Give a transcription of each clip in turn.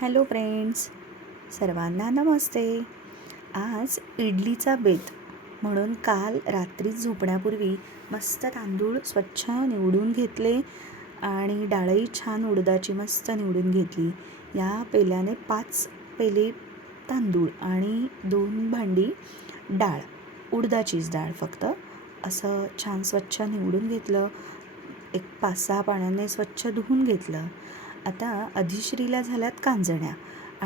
Hello friends, सर्वांना नमस्ते. आज इडलीचा बेत म्हणून काल रात्री झोपण्यापूर्वी मस्त तांदूळ स्वच्छ निवडून घेतले आणि डाळही छान उडदाची मस्त निवडून घेतली. या पेल्याने 5 पेले तांदूळ आणि 2 भांडी डाळ, उडदाचीच डाळ फक्त, असं छान स्वच्छ निवडून घेतलं. एक 5-6 पाण्याने स्वच्छ धुवून घेतलं. आता अधिश्रीला झाल्यात कांजण्या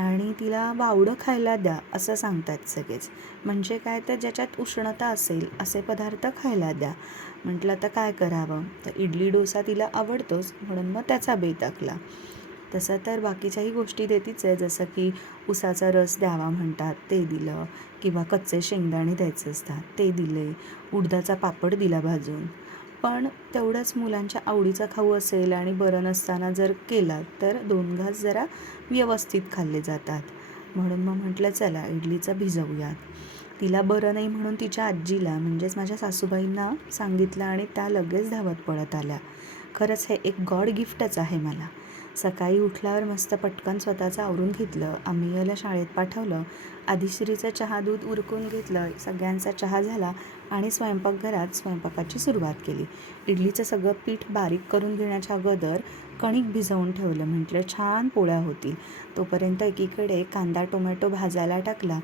आणि तिला वावडं खायला द्या असं सांगतात सगळेच. म्हणजे काय तर ज्याच्यात उष्णता असेल असे पदार्थ खायला द्या. म्हटलं आता काय करावं, तर इडली डोसा तिला आवडतोच म्हणून मग त्याचा बेत आखला. तसं तर बाकीच्याही गोष्टी देतीच आहे, जसं की उसाचा रस द्यावा म्हणतात ते दिलं, किंवा कच्चे शेंगदाणे द्यायचे असतात ते दिले, उडदाचा पापड दिला भाजून. पण तेवढंच मुलांच्या आवडीचा खाऊ असेल आणि बरं नसताना जर केला तर 2 घास जरा व्यवस्थित खाल्ले जातात. म्हणून मग म्हटलं चला इडलीचा भिजवूयात. तिला बरं नाही म्हणून तिच्या आजीला म्हणजेच माझ्या सासूबाईंना सांगितलं आणि त्या लगेच धावत पळत आल्या. खरंच हे एक गॉड गिफ्टच आहे मला. सकाळी उठल्यावर मस्त पटकन स्वतःचं आवरून घेतलं, आम्ही याला शाळेत पाठवलं, आदिश्रीचं चहा दूध उरकून घेतलं, सगळ्यांचा चहा झाला आणि स्वयंपाकघरात स्वयंपाकाची सुरुवात केली. इडलीचं सगळं पीठ बारीक करून घेण्याच्या अगोदर कणिक भिजवून ठेवलं, म्हटलं छान पोळ्या होतील. तोपर्यंत एकीकडे कांदा टोमॅटो भाजायला टाकला.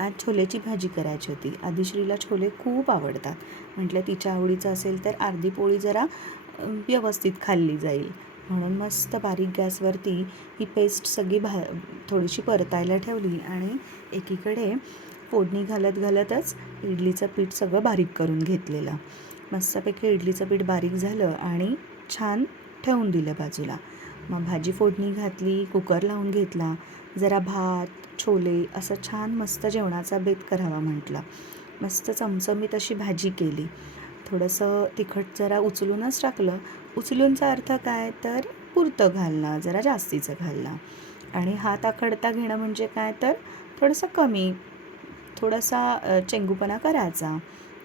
आज छोलेची भाजी करायची होती. आदिश्रीला छोले खूप आवडतात. म्हटलं तिच्या आवडीचं असेल तर अर्धी पोळी जरा व्यवस्थित खाल्ली जाईल म्हणून मस्त बारीक गॅसवरती ही पेस्ट सगळी थोडीशी परतायला ठेवली आणि एकीकडे फोडणी घालतच इडलीचं पीठ सगळं बारीक करून घेतलेलं. मस्तपैकी इडलीचं पीठ बारीक झालं आणि छान ठेवून दिलं बाजूला. मग भाजी फोडणी घातली, कुकर लावून घेतला, जरा भात छोले असं छान मस्त जेवणाचा बेत करावा म्हटलं. मस्त चमचमीत अशी भाजी केली. थोडंसं तिखट जरा उचलूनच टाकलं. उचलूनचा अर्थ काय तर पुरतं घालणं, जरा जास्तीचं घालणं. आणि हात आखडता घेणं म्हणजे काय तर थोडंसं कमी, थोडासा चेंगूपणा करायचा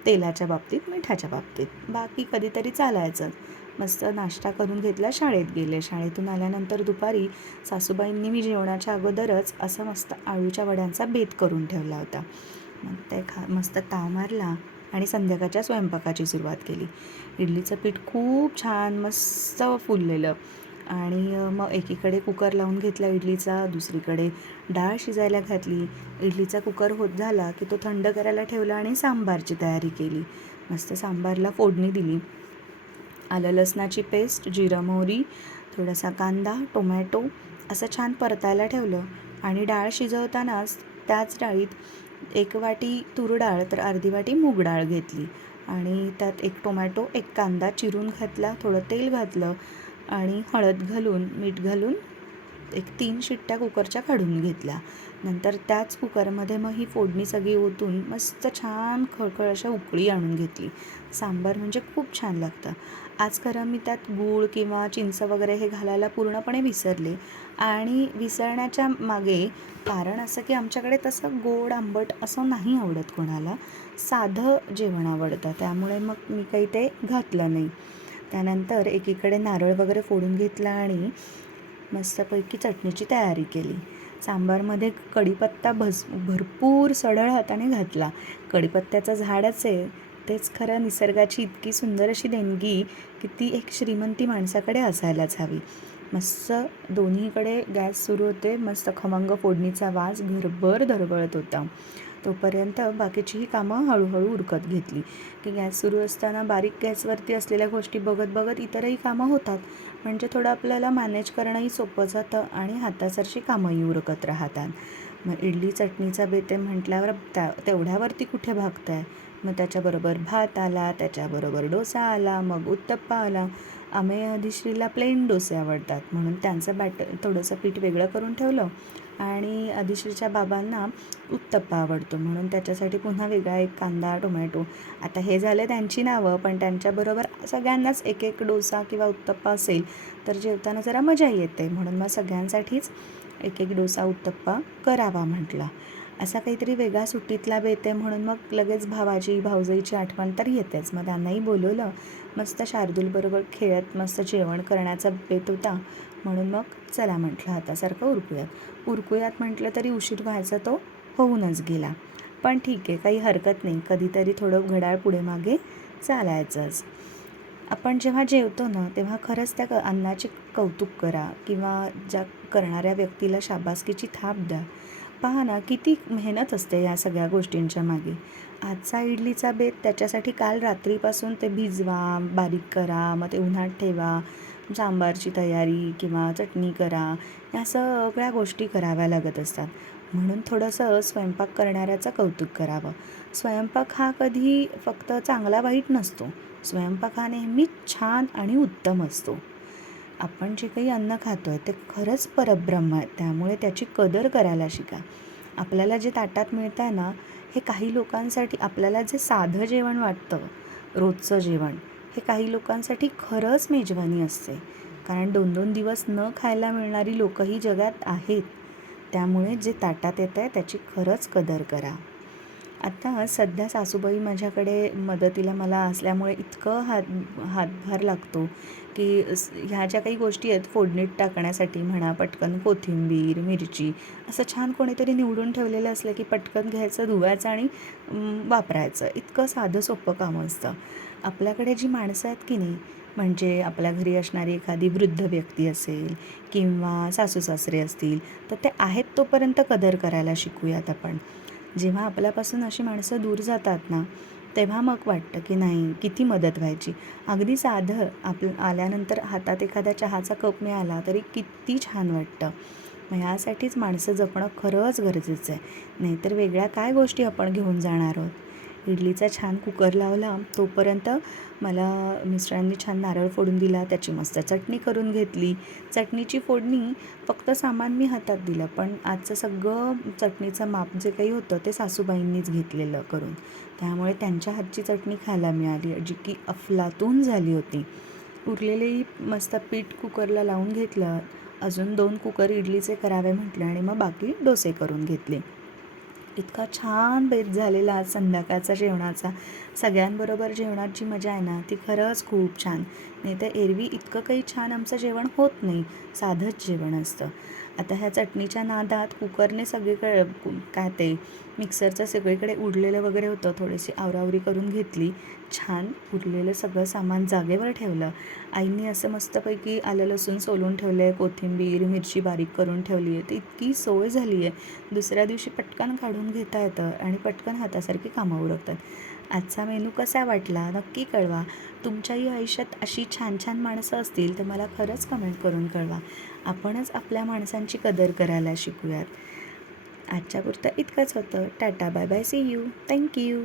तेलाच्या बाबतीत, मिठाच्या बाबतीत. बाकी कधीतरी चालायचं. मस्त नाश्ता करून घेतला, शाळेत गेले. शाळेतून आल्यानंतर दुपारी सासूबाईंनी मी जेवणाच्या अगोदरच असं मस्त आळूच्या वड्यांचा बेत करून ठेवला होता. मग ते मस्त ताव मारला आणि संध्याकाळच्या स्वयंपाकाची सुरुवात केली. इडलीचं पीठ खूप छान मस्त फुललेलं आणि मग एकीकडे कुकर लावून घेतला इडलीचा, दुसरीकडे डाळ शिजायला घातली. इडलीचा कुकर होत झाला की तो थंड करायला ठेवला आणि सांबारची तयारी केली. मस्त सांबारला फोडणी दिली. आलं लसणाची पेस्ट, जिरं मोहरी, थोडासा कांदा टोमॅटो असं छान परतायला ठेवलं आणि डाळ शिजवतानाच त्याच डाळीत 1 वाटी तूर डाळ तर अर्धी वाटी मूग डाळ घेतली आणि त्यात 1 टोमॅटो 1 कांदा चिरून घातला, थोडं तेल घातलं आणि हळद घालून मीठ घालून 3 शिट्ट्या कुकरच्या काढून घेतल्या. नंतर त्याच कुकरमध्ये मग ही फोडणी सगळी ओतून मस्त छान खळखळ अशा उकळी आणून घेतली. सांबार म्हणजे खूप छान लागतं. आज खरं मी त्यात गूळ किंवा चिंच वगैरे हे घालायला पूर्णपणे विसरले आणि विसरण्याच्या मागे कारण असं की आमच्याकडे तसं गोड आंबट असं नाही आवडत कोणाला, साधं जेवण आवडतं, त्यामुळे मग मी काही ते घातलं नाही. त्यानंतर एकीकडे नारळ वगैरे फोडून घेतला आणि मस्तपैकी चटणीची तयारी केली. सांबारमध्ये कढीपत्ता भरपूर सढळ हाताने घातला. कढीपत्त्याचं झाडच आहे, तेच खरं निसर्गाची इतकी सुंदर अशी देणगी की ती एक श्रीमंती माणसाकडे असायलाच हवी. मस्त दोन्हीकडे गॅस सुरू होते, मस्त खमंग फोडणीचा वास घरभर दरवळत होता. तोपर्यंत बाकीचीही कामं हळूहळू उरकत घेतली की गॅस सुरू असताना बारीक गॅसवरती असलेल्या गोष्टी बघत बघत इतरही कामं होतात. म्हणजे थोडं आपल्याला मॅनेज करणंही सोपं जातं आणि हातासरशी कामंही उरकत राहतात. मग इडली चटणीचा बेत म्हटल्यावर तेवढ्यावरती कुठे भागत आहे. मग त्याच्याबरोबर भात आला, त्याच्याबरोबर डोसा आला, मग उत्तप्पा आला. आम्ही अधिश्रीला प्लेन डोसे आवडतात म्हणून त्यांचं थोडंसं पीठ वेगळं करून ठेवलं आणि अधिश्रीच्या बाबांना उत्तप्पा आवडतो म्हणून त्याच्यासाठी पुन्हा वेगळा 1 कांदा टोमॅटो. आता हे झालं त्यांची नावं, पण त्यांच्याबरोबर सगळ्यांनाच 1 डोसा किंवा उत्तप्पा असेल तर जेवताना जरा मजा येते, म्हणून मग सगळ्यांसाठीच 1 डोसा उत्तप्पा करावा म्हटला. असा काहीतरी वेगळा सुट्टीतला बेत आहे म्हणून मग लगेच भावजाईची आठवण तर येतेच. मग त्यांनाही बोलवलं. मस्त शार्दूलबरोबर खेळत मस्त जेवण करण्याचा बेत होता. म्हणून मग चला म्हटलं हातासारखं उरकूयात म्हटलं तरी उशीर व्हायचा तो होऊनच गेला. पण ठीक आहे, काही हरकत नाही, कधीतरी थोडं घड्याळ पुढे मागे चालायचंच. आपण जेव्हा जेवतो ना तेव्हा खरंच त्या अन्नाचे कौतुक करा किंवा ज्या करणाऱ्या व्यक्तीला शाबासकीची थाप द्या. पहा ना किती मेहनत असते या सगळ्या गोष्टींच्या मागे. आजचा इडलीचा बेत त्याच्यासाठी काल रात्रीपासून ते भिजवा, बारीक करा, मग ते उन्हात ठेवा, सांबारची तयारी किंवा चटणी करा, या सगळ्या गोष्टी कराव्या लागत असतात. म्हणून थोडंसं स्वयंपाक करणाऱ्याचं कौतुक करावं. स्वयंपाक हा कधी फक्त चांगला वाईट नसतो. स्वयंपाक हा नेहमीच छान आणि उत्तम असतो. आपण जे काही अन्न खातो आहे ते खरंच परब्रह्म आहे, त्यामुळे त्याची कदर करायला शिका. आपल्याला जे ताटात मिळतं आहे ना, हे काही लोकांसाठी आपल्याला जे साधं जेवण वाटतं, रोजचं जेवण, हे काही लोकांसाठी खरंच मेजवानी असते. कारण 2-2 दिवस न खायला मिळणारी लोकंही जगात आहेत. त्यामुळे जे ताटात येतं आहे त्याची खरंच कदर करा. आता सध्या सासूबाई माझ्याकडे मदतीला मला असल्यामुळे इतकं हातभार लागतो की ह्या ज्या काही गोष्टी आहेत फोडणीत टाकण्यासाठी म्हणा, पटकन कोथिंबीर, मिरची असं छान कोणीतरी निवडून ठेवलेलं असलं की पटकन घ्यायचं, धुवायचं आणि वापरायचं. इतकं साधं सोपं काम असतं. आपल्याकडे जी माणसं आहेत की नाही, म्हणजे आपल्या घरी असणारी एखादी वृद्ध व्यक्ती असेल किंवा सासू सासरे असतील, तर ते आहेत तोपर्यंत कदर करायला शिकूयात आपण. जेव्हा आपल्यापासून अशी माणसं दूर जातात ना, तेव्हा मग वाटतं की नाही किती मदत व्हायची. अगदी साधं आल्यानंतर हातात एखादा चहाचा कप मिळाला तरी किती छान वाटतं. मग यासाठीच माणसं जपणं खरंच गरजेचं आहे. नाहीतर वेगळ्या काय गोष्टी आपण घेऊन जाणार आहोत. इडलीचा छान कुकर लावला तोपर्यंत मला मिस्टरांनी छान नारळ फोडून दिला, त्याची मस्त चटणी करून घेतली. चटणीची फोडणी फक्त सामान मी हातात दिलं, पण आजचं सगळं चटणीचं माप जे काही होतं ते सासूबाईंनीच घेतलेलं करून. त्यामुळे त्यांच्या हातची चटणी खायला मिळाली, जी की अफलातून झाली होती. उरलेलेही मस्त पीठ कुकरला लावून घेतलं. अजून 2 कुकर इडलीचे करावे म्हटले आणि मग बाकी डोसे करून घेतले. इतका छान बेत झालेला आज संध्याकाळचा जेवणाचा. सगळ्यांबरोबर जेवणात जी मजा आहे ना ती खरंच खूप छान. नाही तर एरवी इतकं काही छान आमचं जेवण होत नाही, साधंच जेवण असतं. आता ह्या चटणीच्या नादात कुकरने सगळीकडे काय ते मिक्सरचं सगळीकडे उडलेलं वगैरे होतं, थोडीशी आवरावरी करून घेतली. छान उरलेलं सगळं सामान जागेवर ठेवलं. आईंनी असं मस्तपैकी आलं लसूण सोलून ठेवलं आहे, कोथिंबीर, मिरची बारीक करून ठेवली आहे. तर इतकी सोय झाली आहे. दुसऱ्या दिवशी पटकन काढून घेता येतं आणि पटकन हातासारखी कामं उरकतात. आजचा मेनू कसा वाटला नक्की कळवा. तुमच्याही आयुष्यात अशी छान छान माणसं असतील तर मला खरंच कमेंट करून कळवा. आपणच आपल्या माणसांची कदर करायला शिकूयात. आजच्यापुरतं इतकंच होतं. Tata bye bye, see you, thank you.